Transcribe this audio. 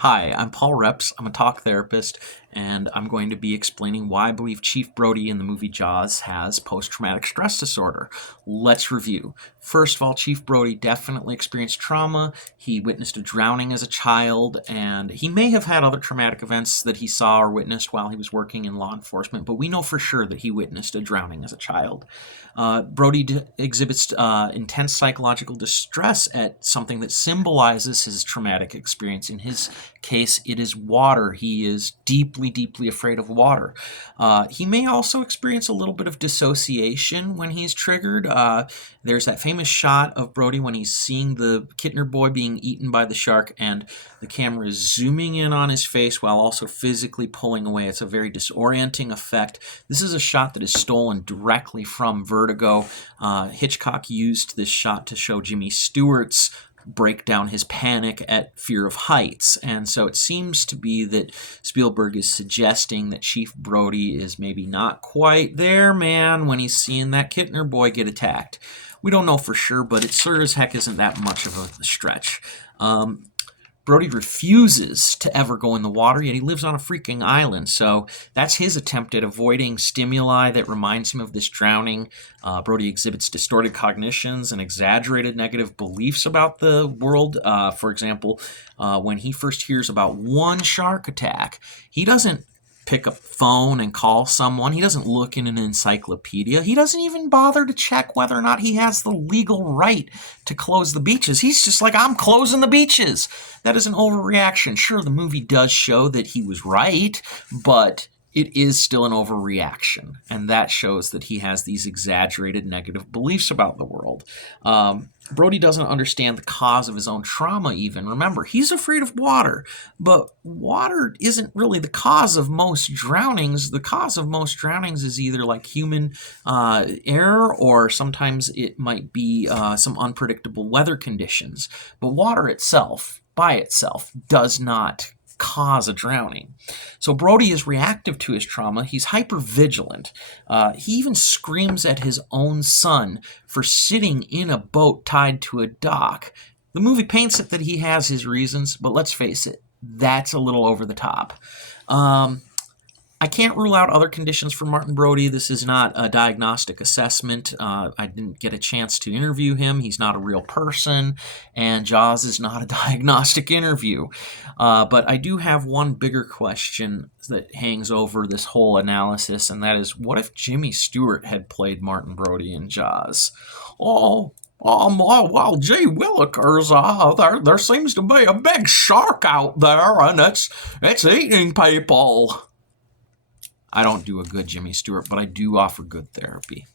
Hi, I'm Paul Reps. I'm a talk therapist, and I'm going to be explaining why I believe Chief Brody in the movie Jaws has post-traumatic stress disorder. Let's review. First of all, Chief Brody definitely experienced trauma. He witnessed a drowning as a child, and he may have had other traumatic events that he saw or witnessed while he was working in law enforcement, but we know for sure that he witnessed a drowning as a child. Brody exhibits intense psychological distress at something that symbolizes his traumatic experience. In his case, it is water. He is deeply, deeply afraid of water. He may also experience a little bit of dissociation when he's triggered. There's that famous shot of Brody when he's seeing the Kittner boy being eaten by the shark, and the camera is zooming in on his face while also physically pulling away. It's a very disorienting effect. This is a shot that is stolen directly from Vertigo. Hitchcock used this shot to show Jimmy Stewart's break down his panic at fear of heights. And so it seems to be that Spielberg is suggesting that Chief Brody is maybe not quite there, man, when he's seeing that Kittner boy get attacked. We don't know for sure, but it sure as heck isn't that much of a stretch. Brody refuses to ever go in the water, yet he lives on a freaking island. So that's his attempt at avoiding stimuli that reminds him of this drowning. Brody exhibits distorted cognitions and exaggerated negative beliefs about the world. For example, when he first hears about one shark attack, he doesn't pick up the phone and call someone. He doesn't look in an encyclopedia. He doesn't even bother to check whether or not he has the legal right to close the beaches. He's just like, I'm closing the beaches. That is an overreaction. Sure, the movie does show that he was right, but it is still an overreaction, and that shows that he has these exaggerated negative beliefs about the world. Brody doesn't understand the cause of his own trauma even. Remember, he's afraid of water, but water isn't really the cause of most drownings. The cause of most drownings is either like human error, or sometimes it might be some unpredictable weather conditions. But water itself, by itself, does not cause a drowning. So Brody is reactive to his trauma. He's hypervigilant. He even screams at his own son for sitting in a boat tied to a dock. The movie paints it that he has his reasons, but let's face it, that's a little over the top. I can't rule out other conditions for Martin Brody. This is not a diagnostic assessment. I didn't get a chance to interview him. He's not a real person, and Jaws is not a diagnostic interview. But I do have one bigger question that hangs over this whole analysis, and that is, what if Jimmy Stewart had played Martin Brody in Jaws? Well, gee willikers, there seems to be a big shark out there, and it's eating people. I don't do a good Jimmy Stewart, but I do offer good therapy.